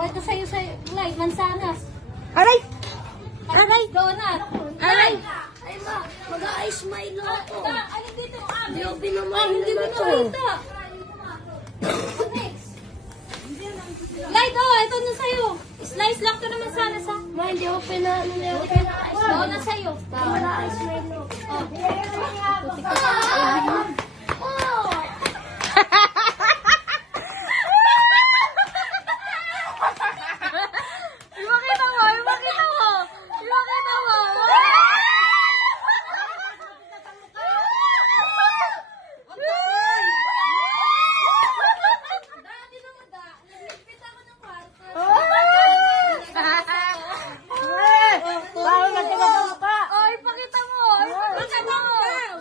Oh, ito sa'yo sa light, mansanas. Aray! Aray! Donut. Aray! Ay, ma, mag-a-ice Milo ako. Alin dito? Hindi ako Ah, pinamain hindi ko nakita. Next. Light, oh, ito na sa'yo. Slice lang to naman sana sa. Ma, hindi ako pina-ice. Oo, na sa'yo. Mag-a-ice Milo. Oh. Ipakita mo! Ipakita mo! Ipakita mo! Dati naman da, nagligpit ako ng kwarto. Parang nagkakatawa ka! Oh, ipakita mo. Ipakita mo.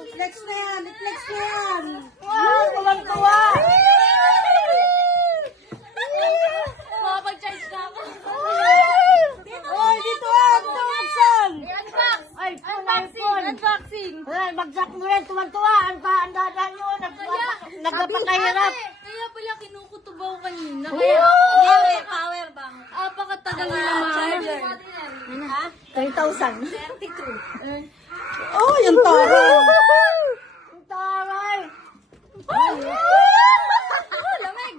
Flex na yan! Flex na yan! Wow! Tuwang-tuwa! Makapag-charge na ako. Oy, dito ah! Dito buksan! Unbox. Ay, Unboxing. Unboxing. Ay, bagsak mo yan! Tuwang-tuwa! Ang daan yun! Nagpapakahirap! Kaya pala kinukutubaw kanina. Wow! Power bank. Apakatagal na charger. Ha? 3,000. 32. Oh, yung taray! Yung taray! Lamig.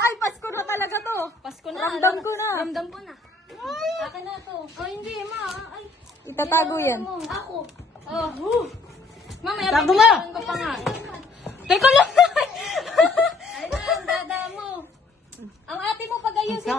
Ay, Pasko na talaga to. Pasko na. Ramdam ko na. Ramdam ko na. Akin na to. Oh, hindi, ma. Ay. Itatago yan. Ako. Oh. Mamaya, Tago mo! pipiliin ko pa nga. Teka lang! Ay na, ang dada mo. Ang ate mo pag ayusin.